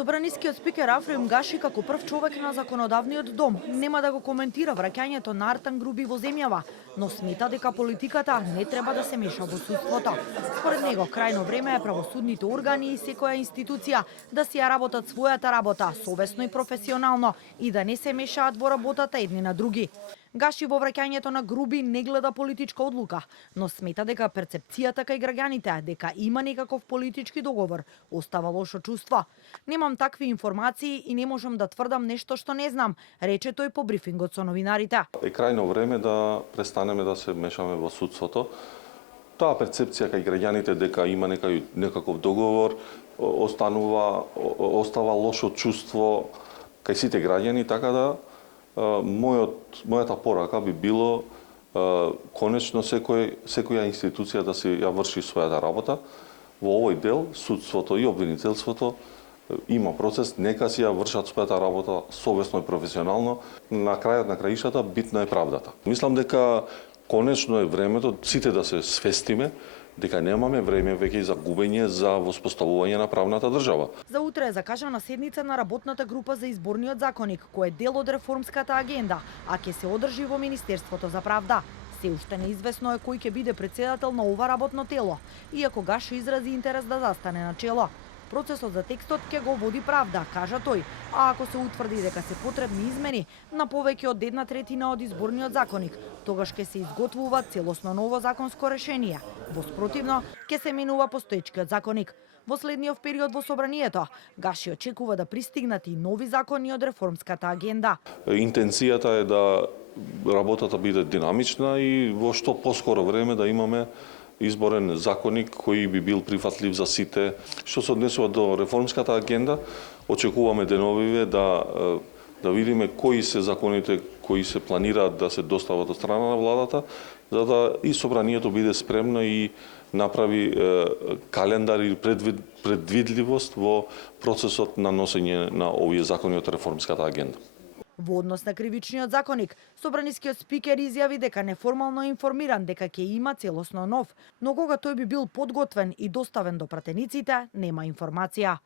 Собранискиот спикер Африм Гаши како прв човек на законодавниот дом нема да го коментира враќањето на Артан Груби во земјава, но смета дека политиката не треба да се меша во судството. Според него, крајно време е правосудните органи и секоја институција да си ја работат својата работа, совесно и професионално, и да не се мешаат во работата едни на други. Гаши во враќањето на Груби не гледа политичка одлука, но смета дека перцепцијата кај граѓаните дека има некаков политички договор остава лошо чувство. Немам такви информации и не можам да тврдам нешто што не знам, рече тој по брифингот со новинарите. Е крајно време да престанеме да се мешаме во судството. Таа перцепција кај граѓаните дека има некаков договор остава лошо чувство кај сите граѓани, така да мојата порака би било конечно секоја институција да се ја врши својата работа. Во овој дел судството и обвинителството има процес, нека си ја вршат својата работа совесно и професионално. На крајот на краишата битна е правдата. Мислам дека конечно е времето сите да се свестиме дека немаме време веќе за губење за воспоставување на правната држава. За утре е закажана седница на работната група за изборниот законник, кој е дел од реформската агенда, а ќе се одржи во Министерството за правда. Се уште неизвестно е кој ќе биде председател на ова работно тело, иако Гаши изрази интерес да застане на чело. Процесот за текстот ќе го води правда, кажа тој, а ако се утврди дека се потребни измени на повеќе од 1/3 од изборниот законник, тогаш ќе се изготвува целосно ново законско решение. Во спротивно, ќе се менува постоечкиот законник. Во следниот период во собранието, Гаши очекува да пристигнат и нови закони од реформската агенда. Интенцијата е да работата биде динамична и во што поскоро време да имаме изборен законник кој би бил прифатлив за сите. Што се однесува до реформската агенда, очекуваме деновиве да видиме кои се законите кои се планираат да се достават од страна на владата, за да и собранието биде спремно и направи календар и предвидливост во процесот на носење на овие закони од реформската агенда. Во однос на кривичниот законник, собранискиот спикер изјави дека неформално информиран дека ќе има целосно нов, но кога тој би бил подготвен и доставен до пратениците, нема информација.